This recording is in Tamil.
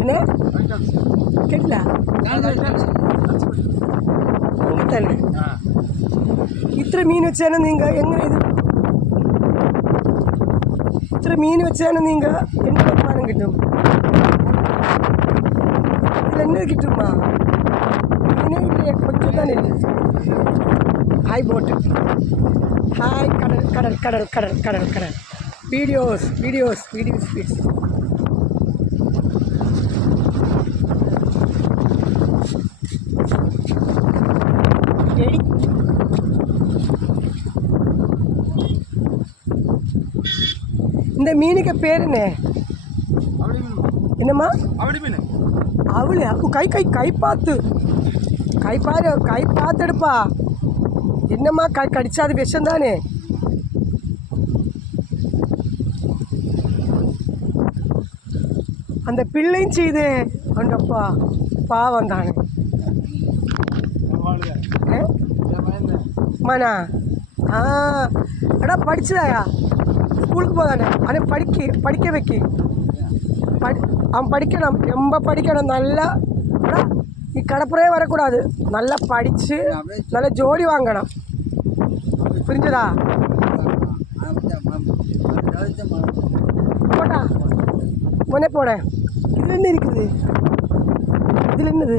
என்ன கேட்கல தானே ഇത്ര മീൻ വെച്ചാണ് നിങ്ങൾ എങ്ങനെ ഇത് ഇത്ര മീൻ വെച്ചാണ് നിങ്ങൾ എന്ത് വരുമാനം കിട്ടും ഇതിലെന്നത് കിട്ടുമാ മീനേ ഇല്ലേ കൊച്ചു തന്നെ ഇല്ലേ ഹായ് ബോട്ട് ഹായ് കടൽ കടൽ കടൽ കടൽ കടൽ കടൽ വീഡിയോസ് വീഡിയോസ് വീഡിയോസ് വീഡിയോസ് இந்த மீனுக்கு பேர் என்ன என்னம்மா அவளு கை கை கை பார்த்து கை பாரு கை பார்த்துடுப்பா என்னம்மா கை கடிச்சா அது விஷம் தானே அந்த பிள்ளையும் செய்து அண்டப்பா பாவம் தானே மனா எடா படிச்சதாயா ஸ்கூலுக்கு போதானே ஆனால் படிக்க வைக்க அவன் படிக்கணும் ரொம்ப படிக்கணும் நல்லா நீ கடப்புறே வரக்கூடாது நல்லா படித்து நல்லா ஜோடி வாங்கணும் புரிஞ்சதா போட்டா முன்னே போனேன் இதில் என்ன இருக்குது இதில் என்னது